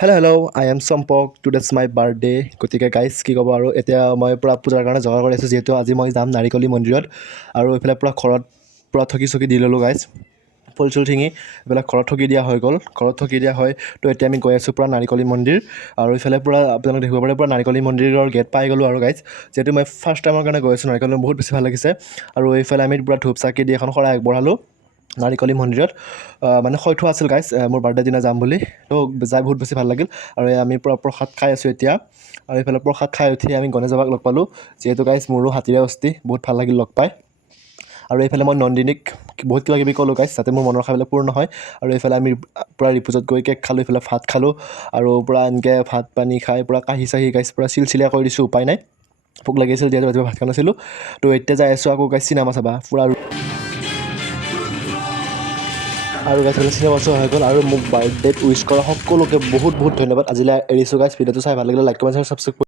hello' I am Champak today's my birthday গতিকে guys কি ক'ব আৰু এতিয়া মই পূৰা পূজাৰ কাৰণে যোগাৰ কৰি আছোঁ যিহেতু আজি মই যাম নাৰিকলী মন্দিৰত আৰু এইফালে পূৰা ঘৰত পূৰা ঠগি চগি দি ল'লোঁ গাইজ ফুল চুল ঠিঙি এইবিলাক ঘৰত ঠগি দিয়া হৈ গ'ল ঘৰত ঠগি দিয়া হয় তো এতিয়া আমি গৈ আছোঁ পূৰা নাৰিকলী মন্দিৰ আৰু এইফালে পূৰা আপোনালোকে দেখিব পাৰে পূৰা নাৰিকলী মন্দিৰৰ গেট পাই গ'লোঁ আৰু গাইজ যিহেতু মই ফাৰ্ষ্ট টাইমৰ কাৰণে গৈ আছোঁ নাৰিকলী বহুত বেছি ভাল লাগিছে আৰু এইফালে আমি পূৰা ধূপ চাকি দি এখন শৰাই আগবঢ়ালোঁ নাৰিকলী মন্দিৰত মানে কৈ থোৱা আছিল গাইজ মোৰ বাৰ্থডে দিনা যাম বুলি তো যাই বহুত বেছি ভাল লাগিল আৰু আমি পূৰা প্ৰসাদ খাই আছোঁ এতিয়া আৰু এইফালে প্ৰসাদ খাই উঠি আমি গণেশ বাবাক লগ পালোঁ যিহেতু গাইজ মোৰো হাতীৰে অস্থি বহুত ভাল লাগিল লগ পাই আৰু এইফালে মই নন্দিনীক বহুত কিবা কিবি ক'লোঁ গাইজ যাতে মোৰ মনৰ আশাবিলাক পূৰ্ণ হয় আৰু এইফালে আমি পূৰা ৰিপুজত গৈ কেক খালোঁ এইফালে ভাত খালোঁ আৰু পূৰা এনেকৈ ভাত পানী খাই পূৰা কাঢ়ি চাহি গাইজ পূৰা চিলচিলীয়া কৰি দিছোঁ উপায় নাই ভোক লাগিছিল যিহেতু ৰাতিপুৱা ভাত খোৱা নাছিলোঁ তো এতিয়া যাই আছোঁ আকৌ গাইজ চিনেমা চাবা পূৰা আৰু গাইজ হ'লে চিনেমা চোৱা হৈ গ'ল আৰু মোক বাৰ্থডেত উইচ কৰা সকলোকে বহুত বহুত ধন্যবাদ আজিলৈ এৰিছোঁ গাইজ ভিডিঅ'টো চাই ভাল লাগিলে লাইক কমেণ্ট ছাবস্ক্ৰাইব